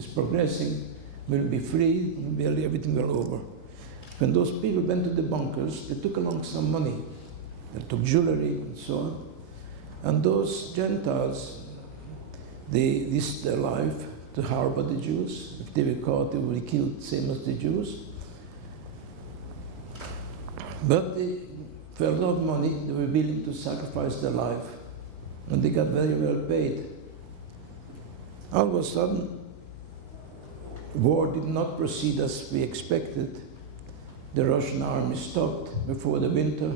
is progressing, will be free, and everything will over. When those people went to the bunkers, they took along some money. They took jewelry and so on. And those Gentiles, they risked their life to harbor the Jews. If they were caught, they would be killed, same as the Jews. But for a lot of money, they were willing to sacrifice their life. And they got very well paid. All of a sudden, war did not proceed as we expected. The Russian army stopped before the winter,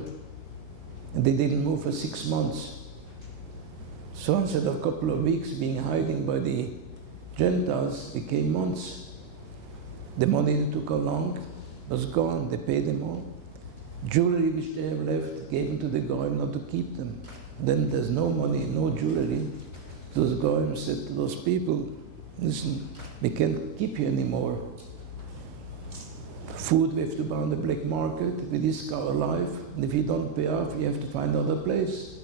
and they didn't move for 6 months. So instead of a couple of weeks being hiding by the Gentiles, it became months. The money they took along was gone, they paid them all. Jewelry which they have left, gave them to the Goyim not to keep them. Then there's no money, no jewelry. Those Goyim said to those people, listen, we can't keep you anymore. Food we have to buy on the black market, we risk our life, and if you don't pay off, you have to find another place.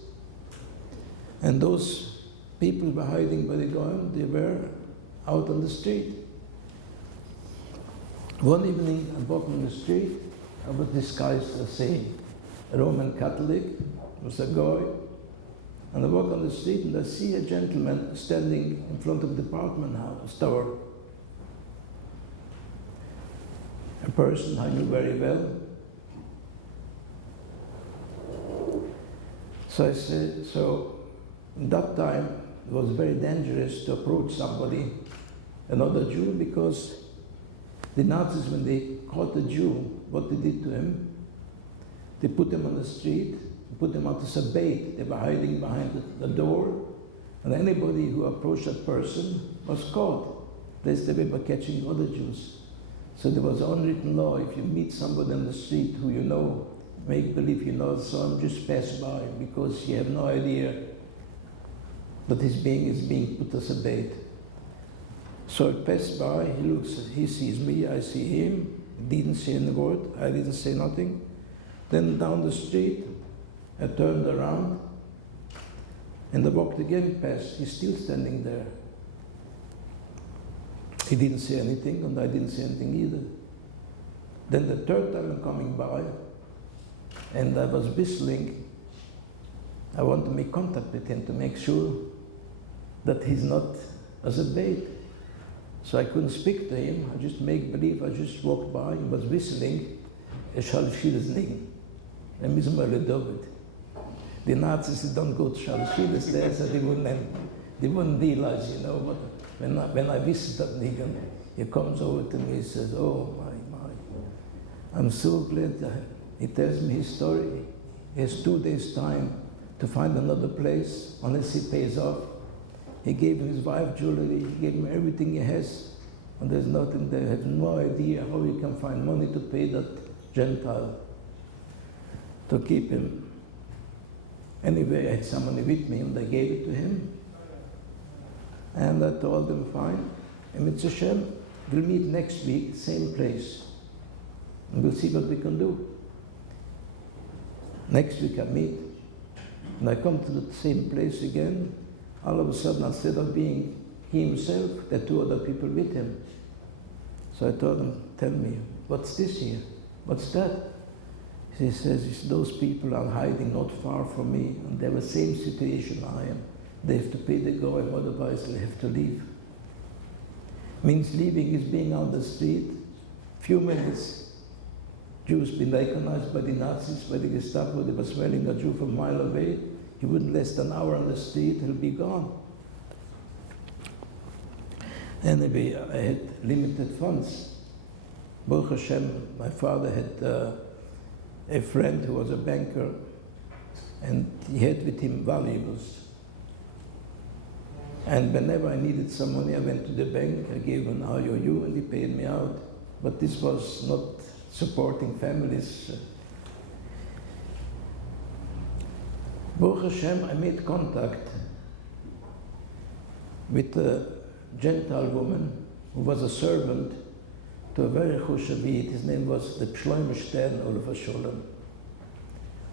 And those people were hiding by the Goyim, they were out on the street. One evening, I walked on the street, I was disguised as a Roman Catholic, it was a guy, and I walk on the street and I see a gentleman standing in front of the apartment house tower. A person I knew very well. So I said, in that time it was very dangerous to approach somebody, another Jew, because the Nazis, when they caught a Jew, what they did to him, they put him on the street, put him out as a bait. They were hiding behind the door, and anybody who approached that person was caught. That's the way by catching other Jews. So there was an unwritten law, if you meet somebody on the street who you know, make believe you know someone, just pass by, because you have no idea that his being is being put as a bait. So I passed by, he looks, he sees me, I see him, didn't say any word, I didn't say nothing. Then down the street, I turned around, and I walked again past, he's still standing there. He didn't say anything, and I didn't say anything either. Then the third time I'm coming by, and I was whistling, I want to make contact with him to make sure that he's not as a bait. So I couldn't speak to him, I just make believe, I just walked by, he was whistling, Shalshilas Ning. And David. The Nazis don't go to Shalshilas there, so they wouldn't realize, you know, but when I visit that nigger, he comes over to me, he says, oh my, I'm so glad that he tells me his story. He has 2 days' time to find another place, unless he pays off. He gave his wife jewelry, he gave him everything he has, and there's nothing there. I have no idea how you can find money to pay that Gentile, to keep him. Anyway, I had somebody with me, and I gave it to him. And I told him, fine, and it's a shame, we'll meet next week, same place, and we'll see what we can do. Next week I meet, and I come to the same place again. All of a sudden, instead of being he himself, there are 2 other people with him. So I told him, tell me, what's this here? What's that? He says, it's those people are hiding not far from me, and they're the same situation I am. They have to pay the Goyim, otherwise they have to leave. Means leaving is being on the street. Few minutes, Jews been recognized by the Nazis, by the Gestapo. They were smelling a Jew from a mile away. He wouldn't last an hour on the street, he'll be gone. Anyway, I had limited funds. Baruch Hashem, my father had a friend who was a banker, and he had with him valuables. And whenever I needed some money, I went to the bank, I gave an IOU, and he paid me out. But this was not supporting families. Baruch Hashem, I made contact with a Gentile woman who was a servant to a very chushavit. His name was the Shlomo Stern Olav Sholem.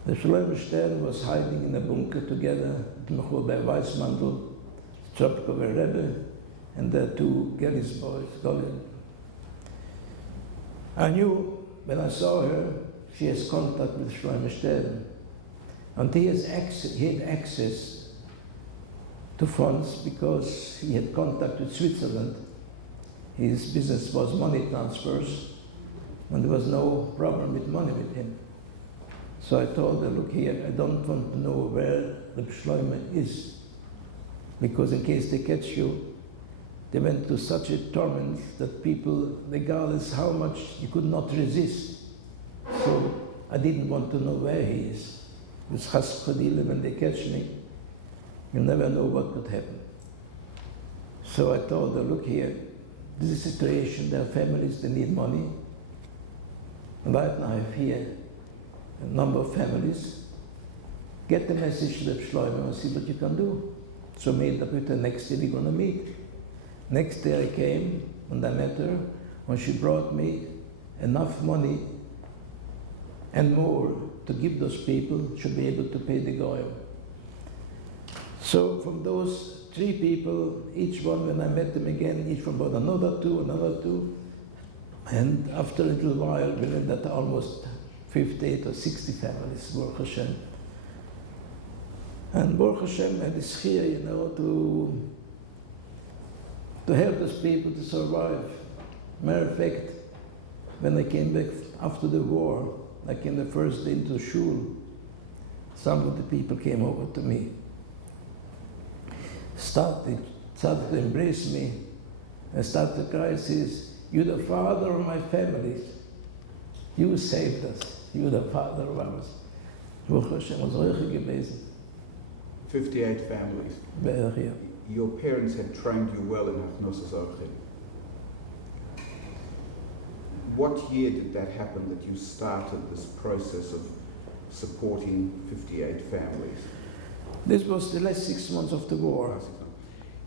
The Shlomo Stern was hiding in a bunker together with Mohel and Ba'al Chessed, Rebbe, and the two Gellis boys, I knew when I saw her, she has contact with Shlomo Stern. And he had access to funds because he had contact with Switzerland. His business was money transfers, and there was no problem with money with him. So I told her, look here, I don't want to know where the Shlomo is, because in case they catch you, they went to such a torment that people, regardless how much, you could not resist. So I didn't want to know where he is. With Chas Chodile, when they catch me, you never know what could happen. So I told her, look here, this is a situation, there are families, they need money. And right now I have here a number of families. Get the message to the Shlomo and see what you can do. So made up with her, next day we're going to meet. Next day I came and I met her, and she brought me enough money and more to give those people, should be able to pay the goyim. So from those 3 people, each one, when I met them again, each one brought another two, and after a little while, we learned that almost 58 or 60 families, Baruch Hashem. And Baruch Hashem had this here, to help those people to survive. Matter of fact, when I came back after the war, I came the first day into shul, some of the people came over to me, started to embrace me, and started to cry, says, you're the father of my families. You saved us. You're the father of ours. Baruch Hashem, was Reicher gewesen. 58 families. Yeah. Your parents had trained you well in Hachnosas Orchim. What year did that happen that you started this process of supporting 58 families? This was the last 6 months of the war.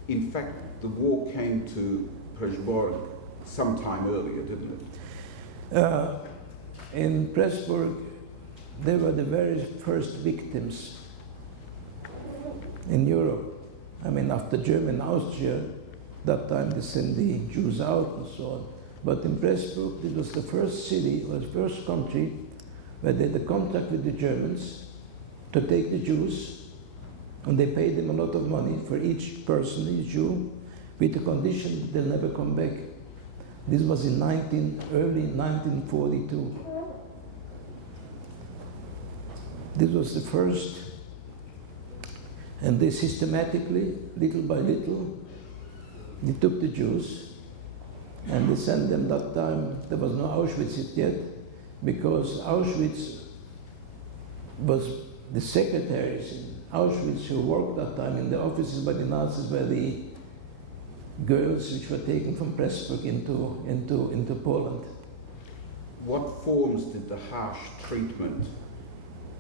In fact, the war came to Pressburg sometime earlier, didn't it? In Pressburg, they were the very first victims in Europe. I mean, after Germany and Austria, that time they sent the Jews out and so on. But in Pressburg, it was the first city, was the first country where they had a contract with the Germans to take the Jews, and they paid them a lot of money for each person, each Jew, with the condition that they'll never come back. This was in early 1942. This was the first, and they systematically, little by little, they took the Jews and they sent them. That time there was no Auschwitz yet, because Auschwitz was the secretaries in Auschwitz who worked that time in the offices by the Nazis were the girls which were taken from Pressburg into Poland. What forms did the harsh treatment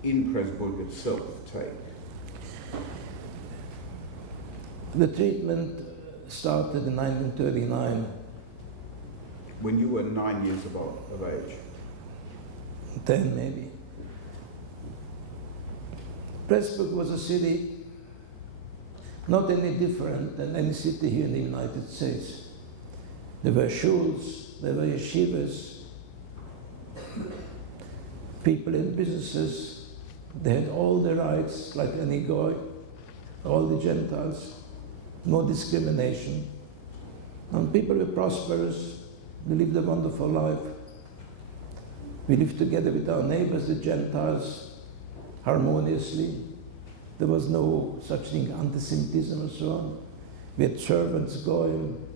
in Pressburg itself take? The treatment started in 1939. When you were 9 years of age? 10 maybe. Pressburg was a city not any different than any city here in the United States. There were shuls, there were yeshivas, people in businesses, they had all the rights like any goy, all the Gentiles, no discrimination. And people were prosperous, we lived a wonderful life. We lived together with our neighbors, the Gentiles, harmoniously. There was no such thing, anti-Semitism and so on. We had servants going.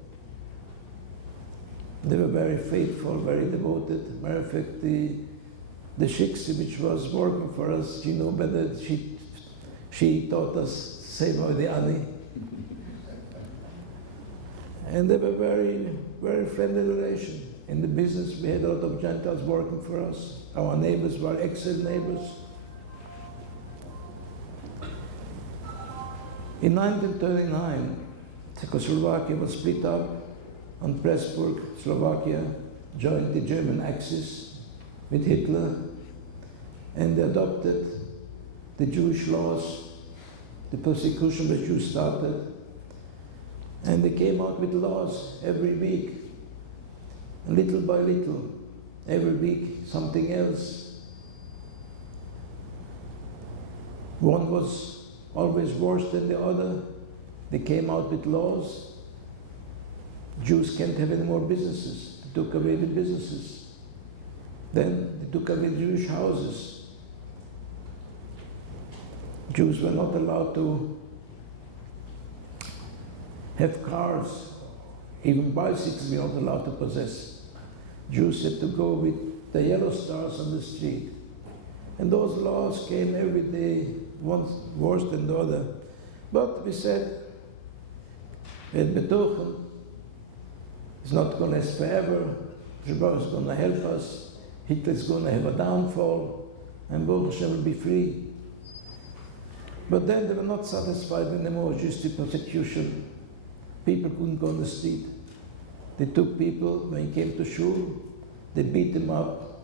They were very faithful, very devoted. Matter of fact, the shiksa which was working for us, she knew better. She taught us Sema the Ani. And they were very, very friendly relation. In the business, we had a lot of Gentiles working for us. Our neighbors were excellent neighbors. In 1939, Czechoslovakia was split up, and Pressburg, Slovakia, joined the German Axis with Hitler, and they adopted the Jewish laws, the persecution the Jews started, And they came out with laws every week, little by little, every week something else. One was always worse than the other. They came out with laws. Jews can't have any more businesses. They took away the businesses. Then they took away Jewish houses. Jews were not allowed to have cars, even bicycles we were not allowed to possess. Jews had to go with the yellow stars on the street. And those laws came every day, one worse than the other. But we said, bitachon is not going to last forever. Shabbat is going to help us. Hitler is going to have a downfall, and Baruch Hashem will be free. But then they were not satisfied anymore, just the persecution. People couldn't go on the street. They took people, when he came to shul, they beat them up.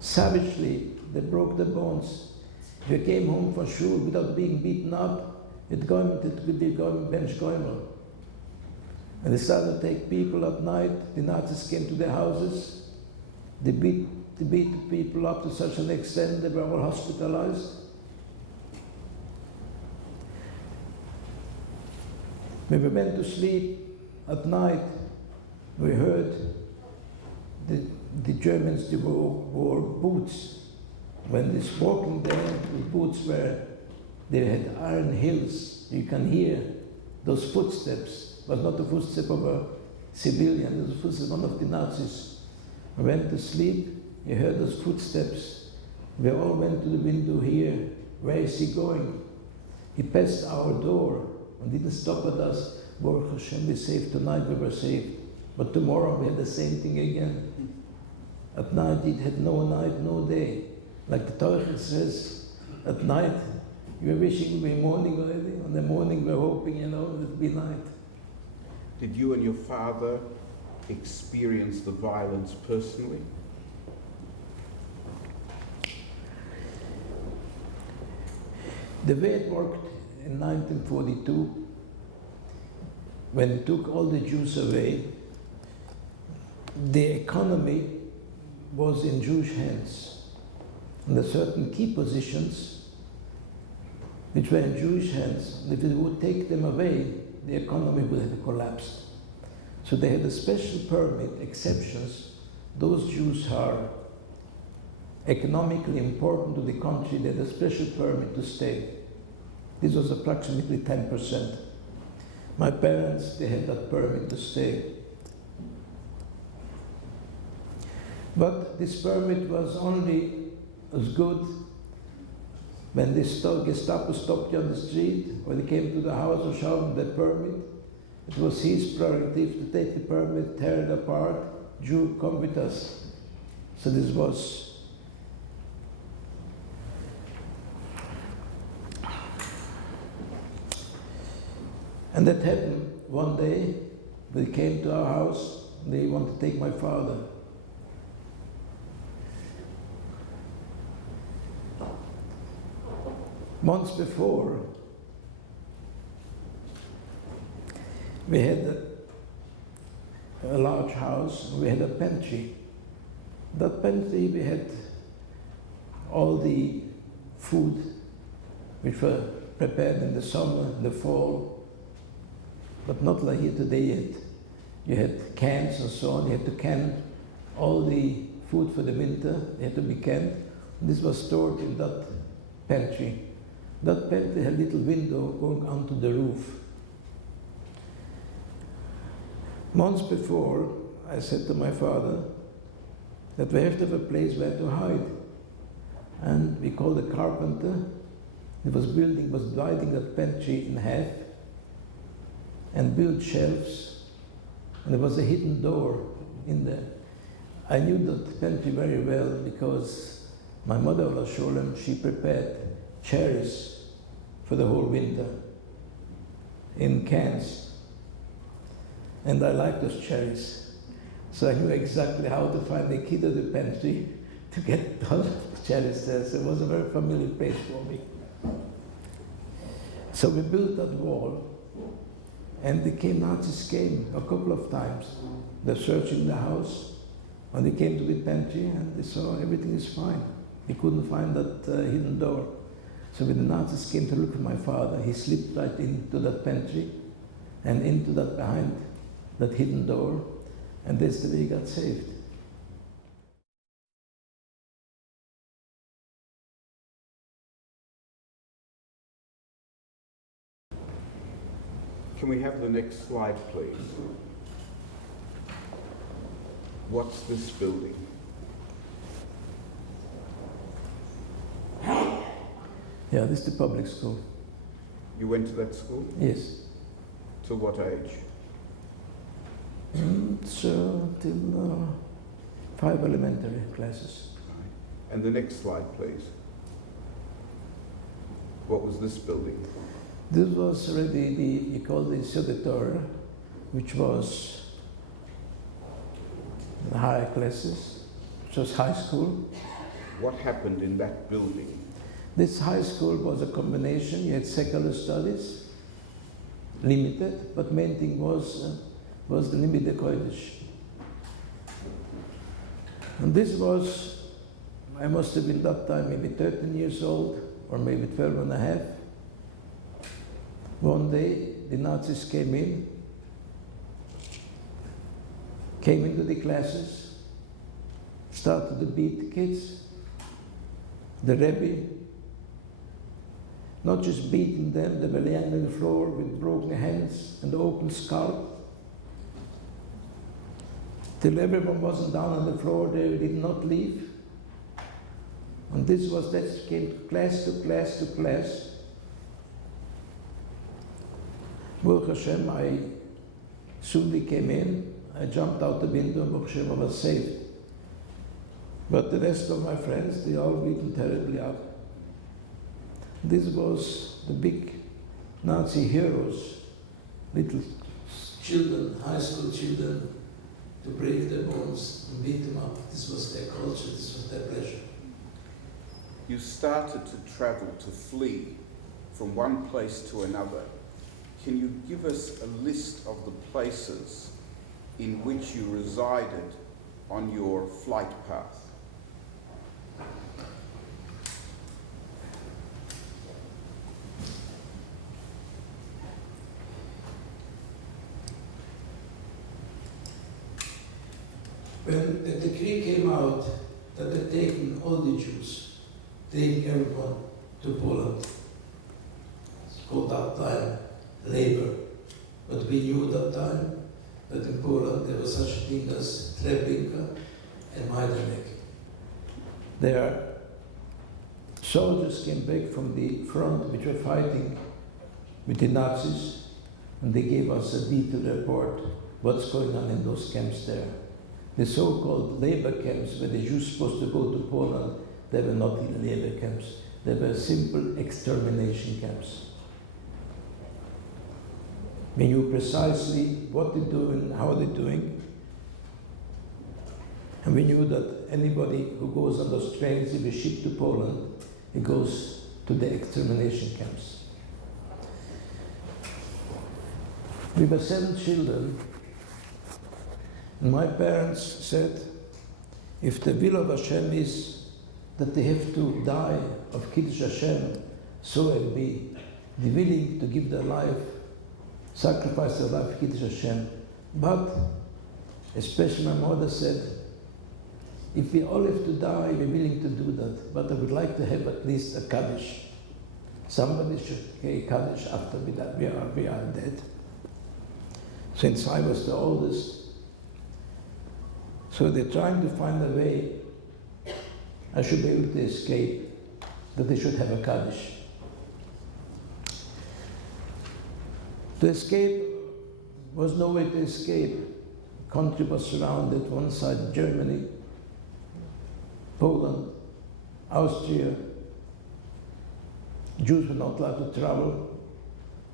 Savagely, they broke their bones. If you came home from shul without being beaten up, it could be going bench goimer. And they started to take people at night. The Nazis came to their houses. They beat the people up to such an extent they were all hospitalized. When we went to sleep at night, we heard the Germans, they wore boots. When this walking there, the boots they had iron heels. You can hear those footsteps. It was not the footstep of a civilian, it was the footsteps of one of the Nazis. We went to sleep, you heard those footsteps. We all went to the window here. Where is he going? He passed our door and didn't stop at us. Baruch Hashem, we saved tonight, we were saved. But tomorrow we had the same thing again. At night it had no night, no day. Like the Torah says, at night you were wishing it would be morning already. On the morning we were hoping, it would be night. Did you and your father experience the violence personally? The way it worked in 1942, when they took all the Jews away, the economy was in Jewish hands. And there are certain key positions which were in Jewish hands. And if it would take them away, the economy would have collapsed. So they had a special permit, exceptions. Those Jews are economically important to the country, they had a special permit to stay. This was approximately 10%. My parents, they had that permit to stay. But this permit was only as good when the Gestapo stopped you on the street, or they came to the house or showed them the permit. It was his prerogative to take the permit, tear it apart. Jew, come with us. So this was and that happened one day. They came to our house, they wanted to take my father. Months before, we had a large house, we had a pantry. That pantry, we had all the food which were prepared in the summer, the fall, but not like here today yet. You had cans and so on, you had to can all the food for the winter, they had to be canned. This was stored in that pantry. That pantry had a little window going onto the roof. Months before, I said to my father that we have to have a place where to hide. And we called a carpenter. He was dividing that pantry in half and built shelves. And there was a hidden door in there. I knew that pantry very well because my mother, Sholem, she prepared cherries for the whole winter in cans. And I liked those cherries. So I knew exactly how to find the key to the pantry to get those cherries there. So it was a very familiar place for me. So we built that wall, And Nazis came a couple of times. They're searching the house, and they came to the pantry, and they saw everything is fine. They couldn't find that hidden door. So when the Nazis came to look for my father, he slipped right into that pantry and into that behind that hidden door, and that's the way he got saved. Can we have the next slide, please? What's this building? Yeah, this is the public school. You went to that school? Yes. Till what age? Till 5 elementary classes. Right. And the next slide, please. What was this building? This was already we called the Torah, which was the higher classes, which was high school. What happened in that building? This high school was a combination. You had secular studies, limited, but main thing was the limited Kodesh. And this was, I must have been that time maybe 13 years old, or maybe 12 and a half. One day, the Nazis came into the classes, started to beat the kids. The Rebbe, not just beating them, they were laying on the floor with broken hands and open scalp. Till everyone wasn't down on the floor, they did not leave. And that came class to class to class. Baruch Hashem, I soon came in, I jumped out the window, and Baruch Hashem, I was saved. But the rest of my friends, they all beaten terribly up. This was the big Nazi heroes, little children, high school children, to break their bones and beat them up. This was their culture, this was their pleasure. You started to travel, to flee from one place to another. Can you give us a list of the places in which you resided on your flight path? When the decree came out that they'd taken all the Jews, taking everyone to Poland, it's called that time labor. But we knew that time that in Poland there was such a thing as Treblinka and Majdanek. Their soldiers came back from the front which were fighting with the Nazis, and they gave us a detailed report what's going on in those camps there. The so-called labor camps where the Jews supposed to go to Poland, they were not labor camps. They were simple extermination camps. We knew precisely what they're doing, how they're doing. And we knew that anybody who goes on those trains, if he's shipped to Poland, he goes to the extermination camps. We were 7 children. And my parents said, if the will of Hashem is that they have to die of Kiddush Hashem, so it will be. They're willing to give their life, sacrifice their life, Kiddush Hashem. But, especially my mother said, if we all have to die, we're willing to do that. But I would like to have at least a Kaddish. Somebody should say Kaddish after we are dead. Since I was the oldest, so they're trying to find a way I should be able to escape, that they should have a Kaddish. To escape was no way to escape. The country was surrounded, one side Germany, Poland, Austria. Jews were not allowed to travel.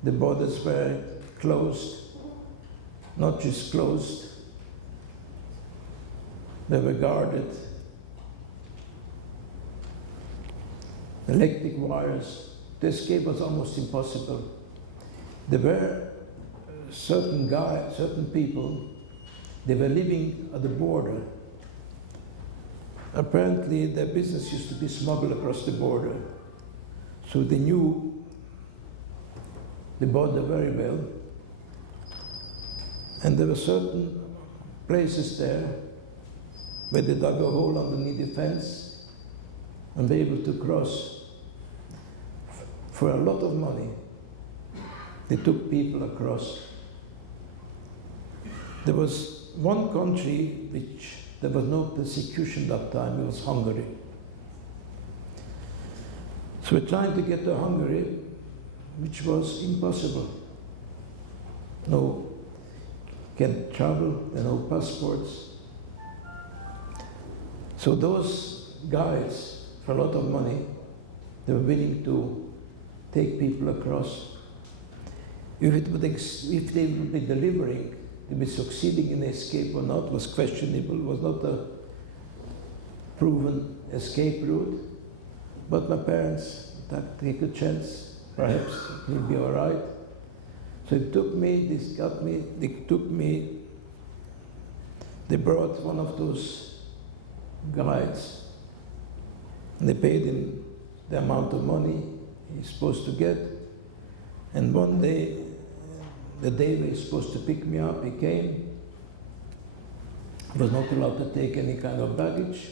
The borders were closed, not just closed, they were guarded. Electric wires. The escape was almost impossible. There were certain people, they were living at the border. Apparently their business used to be smuggled across the border. So they knew the border very well. And there were certain places there where they dug a hole underneath the fence and were able to cross. For a lot of money, they took people across. There was one country which there was no persecution that time, it was Hungary. So we're trying to get to Hungary, which was impossible. No, can't travel, there are no passports. So those guys, for a lot of money, they were willing to take people across. If they would be delivering, to be succeeding in escape or not was questionable, was not a proven escape route. But my parents thought take a chance, perhaps it will be all right. So it took me, they brought one of those guides, and they paid him the amount of money he's supposed to get. And one day, the day they were supposed to pick me up, he came. He was not allowed to take any kind of baggage.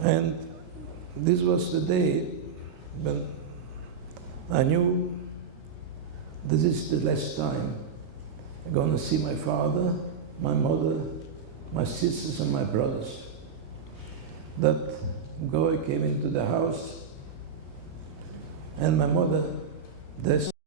And this was the day when I knew this is the last time I'm going to see my father, my mother, my sisters and my brothers. That guy came into the house and my mother dressed